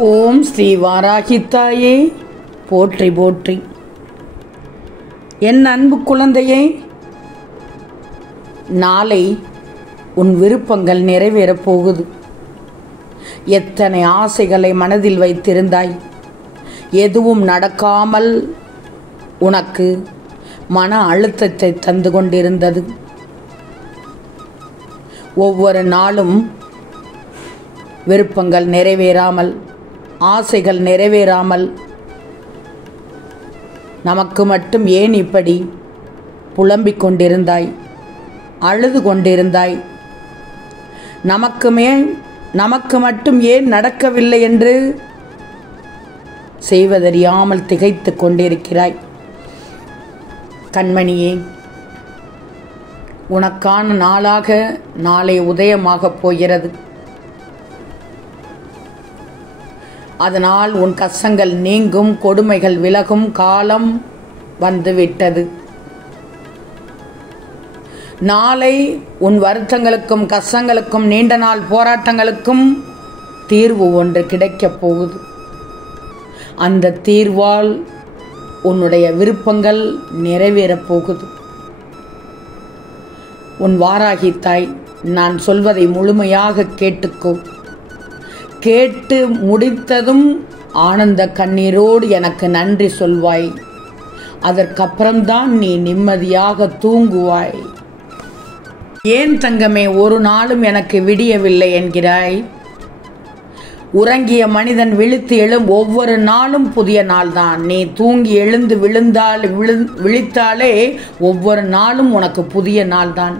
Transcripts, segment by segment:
ஓம் ஸ்ரீ வாராகித்தாயே போற்றி போற்றி. என் அன்பு குழந்தையே, நாளை உன் விருப்பங்கள் நிறைவேறப் போகுது. எத்தனை ஆசைகளை மனதில் வைத்திருந்தாய், எதுவும் நடக்காமல் உனக்கு மன அழுத்தத்தை தந்து கொண்டிருந்தது. ஒவ்வொரு நாளும் விருப்பங்கள் நிறைவேறாமல், ஆசைகள் நிறைவேறாமல், நமக்கு மட்டும் ஏன் இப்படி புலம்பிக் கொண்டிருந்தாய், அழுது கொண்டிருந்தாய்? நமக்கு மட்டும் ஏன் நடக்கவில்லை என்று செய்வதறியாமல் திகைத்து கொண்டிருக்கிறாய். கண்மணியே, உனக்கான நாளாக நாளை உதயமாகப் போகிறது. அதனால் உன் கஷ்டங்கள் நீங்கும், கொடுமைகள் விலகும் காலம் வந்துவிட்டது. நாளை உன் வருத்தங்களுக்கும் கஷ்டங்களுக்கும் நீண்ட நாள் போராட்டங்களுக்கும் தீர்வு ஒன்று கிடைக்கப் போகுது. அந்த தீர்வால் உன்னுடைய விருப்பங்கள் நிறைவேறப் போகுது. உன் வாராகி தாய், நான் சொல்வதை முழுமையாக கேட்டுக்கோ. கேட்டு முடித்ததும் ஆனந்த கண்ணீரோடு எனக்கு நன்றி சொல்வாய். அதற்கப்புறம்தான் நீ நிம்மதியாக தூங்குவாய். ஏன் தங்கமே ஒரு நாளும் எனக்கு விடியவில்லை என்கிறாய்? உறங்கிய மனிதன் விழித்து எழும் ஒவ்வொரு நாளும் புதிய நாள்தான். நீ தூங்கி எழுந்து விழித்தாலே ஒவ்வொரு நாளும் உனக்கு புதிய நாள்தான்.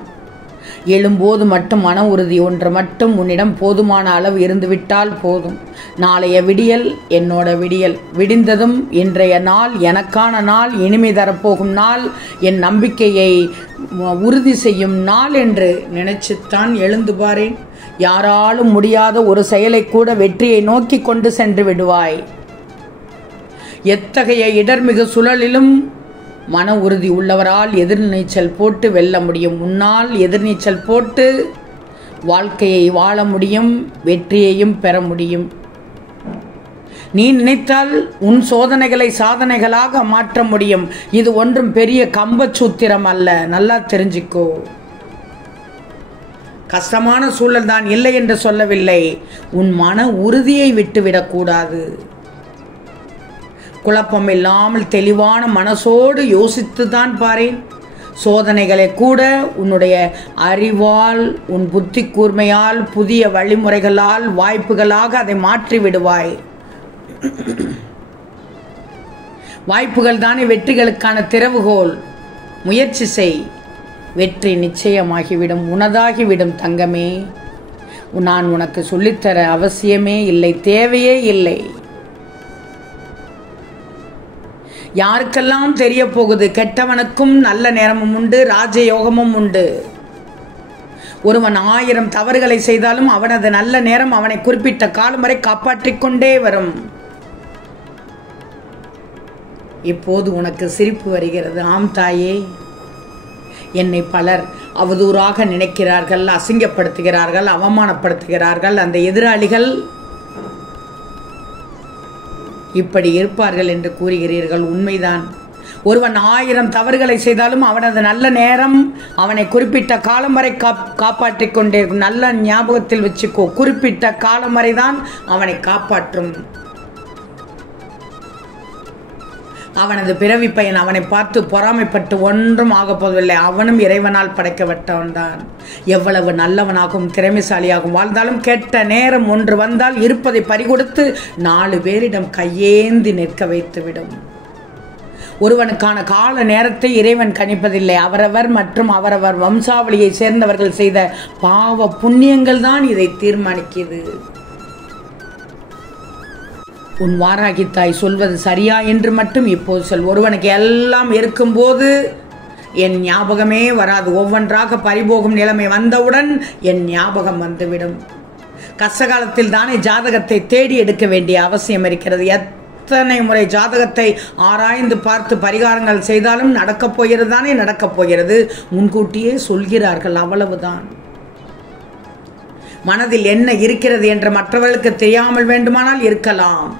எழும்போது மட்டும் மன உறுதி ஒன்று மட்டும் உன்னிடம் போதுமான அளவு இருந்துவிட்டால் போதும். நாளைய விடியல் என்னோட விடியல். விடிந்ததும் இன்றைய நாள் எனக்கான நாள், இனிமை தரப்போகும் நாள், என் நம்பிக்கையை உறுதி செய்யும் நாள் என்று நினைச்சுத்தான் எழுந்து பாரேன். யாராலும் முடியாத ஒரு செயலை கூட வெற்றியை நோக்கி கொண்டு சென்று விடுவாய். எத்தகைய இடர்மிகு சுழலிலும் மன உறுதி உள்ளவரால் எதிர்நீச்சல் போட்டு வெல்ல முடியும். உன்னால் எதிர்நீச்சல் போட்டு வாழ்க்கையை வாழ முடியும், வெற்றியையும் பெற முடியும். நீ நினைத்தால் உன் சோதனைகளை சாதனைகளாக மாற்ற முடியும். இது ஒன்றும் பெரிய கம்பச்சூத்திரம் அல்ல, நல்லா தெரிஞ்சுக்கோ. கஷ்டமான சூழல் தான், இல்லை என்று சொல்லவில்லை. உன் மன உறுதியை விட்டுவிடக்கூடாது. குழப்பம் இல்லாமல் தெளிவான மனசோடு யோசித்து தான் பாரேன். சோதனைகளை கூட உன்னுடைய அறிவால், உன் புத்தி கூர்மையால், புதிய வழிமுறைகளால், வாய்ப்புகளாக அதை மாற்றி விடுவாய். வாய்ப்புகள் தானே வெற்றிகளுக்கான திறவுகோல். முயற்சி செய், வெற்றி நிச்சயமாகிவிடும், உனதாகிவிடும் தங்கமே. நான் உனக்கு சொல்லித்தர அவசியமே இல்லை, தேவையே இல்லை. யாருக்கெல்லாம் தெரிய போகுது, கெட்டவனுக்கும் நல்ல நேரமும் உண்டு, ராஜயோகமும் உண்டு. ஒருவன் 1000 தவறுகளை செய்தாலும் அவனது நல்ல நேரம் அவனை குறிப்பிட்ட காலம் வரை காப்பாற்றிக் கொண்டே வரும். இப்போது உனக்கு சிரிப்பு வருகிறது. ஆம் தாயே, என்னை பலர் அவதூறாக நினைக்கிறார்கள், அசிங்கப்படுத்துகிறார்கள், அவமானப்படுத்துகிறார்கள். அந்த எதிராளிகள் இப்படி இருப்பார்கள் என்று கூறுகிறீர்கள். உண்மைதான். ஒருவன் 1000 தவறுகளை செய்தாலும் அவனது நல்ல நேரம் அவனை குறிப்பிட்ட காலம் வரை காப்பாற்றிக் கொண்டே இருக்கும். நல்ல ஞாபகத்தில் வச்சுக்கோ, குறிப்பிட்ட காலம் வரை தான் அவனை காப்பாற்றும். அவனது பிறவி பயன் அவனை பார்த்து பொறாமைப்பட்டு ஒன்றும் ஆகப் போவதில்லை. அவனும் இறைவனால் படைக்கப்பட்டவன் தான். எவ்வளவு நல்லவனாகவும் திறமைசாலியாகவும் வாழ்ந்தாலும் கெட்ட நேரம் ஒன்று வந்தால் இருப்பதை பறிகொடுத்து 4 பேரிடம் கையேந்தி நிற்க வைத்துவிடும். ஒருவனுக்கான கால நேரத்தை இறைவன் கணிப்பதில்லை. அவரவர் மற்றும் அவரவர் வம்சாவளியை சேர்ந்தவர்கள் செய்த பாவ புண்ணியங்கள் தான் இதை தீர்மானிக்கிறது. உன் வாராகி தாய் சொல்வது சரியா என்று மட்டும் இப்போது சொல். ஒருவனுக்கு எல்லாம் இருக்கும்போது என் ஞாபகமே வராது. ஒவ்வொன்றாக பறிபோகும் நிலைமை வந்தவுடன் என் ஞாபகம் வந்துவிடும். கஷ்டகாலத்தில் தானே ஜாதகத்தை தேடி எடுக்க வேண்டிய அவசியம் இருக்கிறது. எத்தனை முறை ஜாதகத்தை ஆராய்ந்து பார்த்து பரிகாரங்கள் செய்தாலும் நடக்கப் போகிறது தானே நடக்கப் போகிறது. முன்கூட்டியே சொல்கிறார்கள், அவ்வளவுதான். மனதில் என்ன இருக்கிறது என்று மற்றவர்களுக்கு தெரியாமல் வேண்டுமானால் இருக்கலாம்.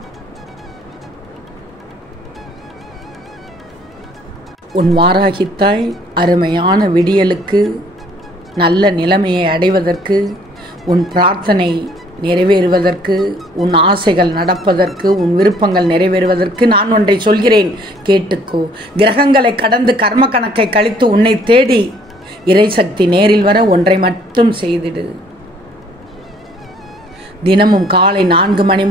உன் வாராகித்தாய் அருமையான விடியலுக்கு, நல்ல நிலைமையை அடைவதற்கு, உன் பிரார்த்தனை நிறைவேறுவதற்கு, உன் ஆசைகள் நடப்பதற்கு, உன் விருப்பங்கள் நிறைவேறுவதற்கு நான் ஒன்றை சொல்கிறேன், கேட்டுக்கோ. கிரகங்களை கடந்து கர்ம கணக்கை கழித்து உன்னை தேடி இறைசக்தி நேரில் வர ஒன்றை மட்டும் செய்திடு. தினமும் காலை 4 மணி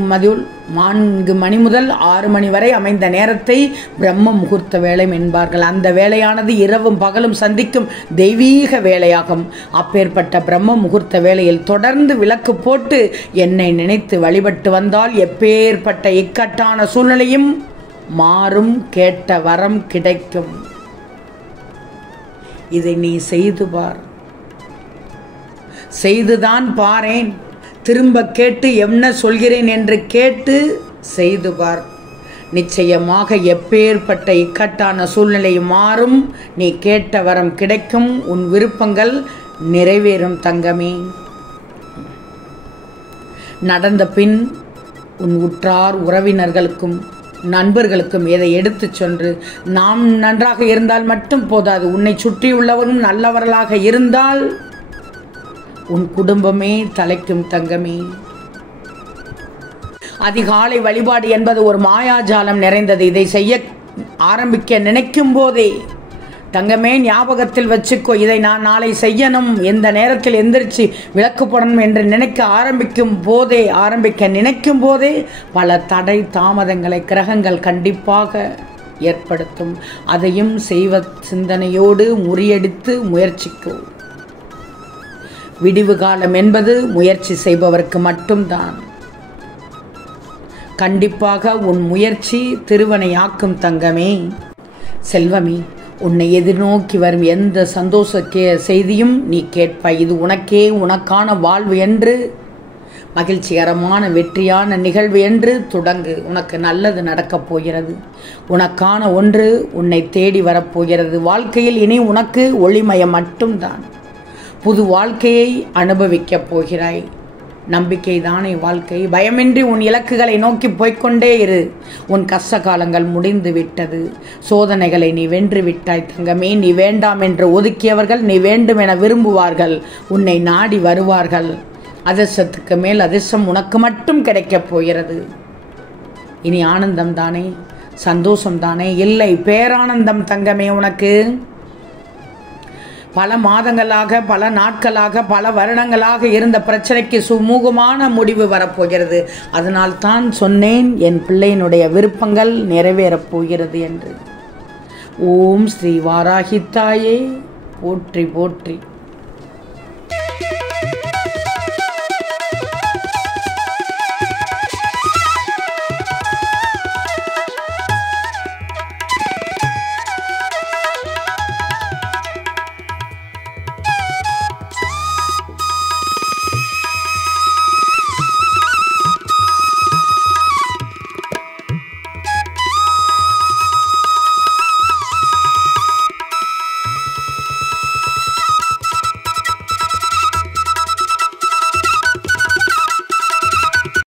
முதல் 6 மணி வரை அமைந்த நேரத்தை பிரம்ம முகூர்த்த வேலை என்பார்கள். அந்த வேலையானது இரவும் பகலும் சந்திக்கும் தெய்வீக வேலையாகும். அப்பேற்பட்ட பிரம்ம முகூர்த்த வேளையில் தொடர்ந்து விளக்கு போட்டு என்னை நினைத்து வழிபட்டு வந்தால் எப்பேற்பட்ட இக்கட்டான சூழ்நிலையும் மாறும், கேட்ட வரம் கிடைக்கும். இதை நீ செய்து பார். செய்துதான் பாரேன், திரும்ப கேட்டு என்ன சொல்கிறேன் என்று கேட்டு செய்து பார். நிச்சயமாக எப்பேற்பட்ட இக்கட்டான சூழ்நிலை மாறும், நீ கேட்ட வரம் கிடைக்கும், உன் விருப்பங்கள் நிறைவேறும் தங்கமே. நடந்த பின் உன் உற்றார் உறவினர்களுக்கும் நண்பர்களுக்கும் எதை எடுத்து சென்று, நாம் நன்றாக இருந்தால் மட்டும் போதாது, உன்னை சுற்றியுள்ளவரும் நல்லவர்களாக இருந்தால் உன் குடும்பமே தலைக்கும் தங்கமே. அதிகாலை வழிபாடு என்பது ஒரு மாயாஜாலம் நிறைந்தது. இதை செய்ய ஆரம்பிக்க நினைக்கும் போதே தங்கமே ஞாபகத்தில் வச்சுக்கோ, இதை நான் நாளை செய்யணும், எந்த நேரத்தில் எந்திரிச்சு விளக்கு போடணும் என்று ஆரம்பிக்க நினைக்கும் போதே பல தடை தாமதங்களை கிரகங்கள் கண்டிப்பாக ஏற்படுத்தும். அதையும் செய்வ சிந்தனையோடு முறியடித்து முயற்சிக்கோ. விடிவு காலம் என்பது முயற்சி செய்பவருக்கு மட்டும்தான். கண்டிப்பாக உன் முயற்சி திருவனையாக்கும் தங்கமே. செல்வமே, உன்னை எதிர்நோக்கி வரும் எந்த சந்தோஷ செய்தியும் நீ கேட்பாய். இது உனக்கே உனக்கான வாழ்வு என்று, மகிழ்ச்சிகரமான வெற்றியான நிகழ்வு என்று தொடங்கு. உனக்கு நல்லது நடக்கப் போகிறது. உனக்கான ஒன்று உன்னை தேடி வரப்போகிறது. வாழ்க்கையில் இனி உனக்கு ஒளிமயம் மட்டும்தான். புது வாழ்க்கையை அனுபவிக்கப் போகிறாய். நம்பிக்கை தானே வாழ்க்கை. பயமின்றி உன் இலக்குகளை நோக்கி போய்கொண்டே இரு. உன் கஷ்ட காலங்கள் முடிந்து விட்டது. சோதனைகளை நீ வென்று விட்டாய் தங்கமே. நீ வேண்டாம் என்று ஒதுக்கியவர்கள் நீ வேண்டும் என விரும்புவார்கள். உன்னை நாடி வருவார்கள். அதிர்ஷ்டத்துக்கு மேல் அதிர்ஷ்டம் உனக்கு மட்டும் கிடைக்கப் போகிறது. இனி ஆனந்தம் தானே, சந்தோஷம் தானே? இல்லை, பேரானந்தம் தங்கமே. உனக்கு பல மாதங்களாக, பல நாட்களாக, பல வருடங்களாக இருந்த பிரச்சனைக்கு சுமூகமான முடிவு வரப்போகிறது. அதனால் தான் சொன்னேன், என் பிள்ளையினுடைய விருப்பங்கள் நிறைவேறப் போகிறது என்று. ஓம் ஸ்ரீ வாராகித்தாயே போற்றி போற்றி.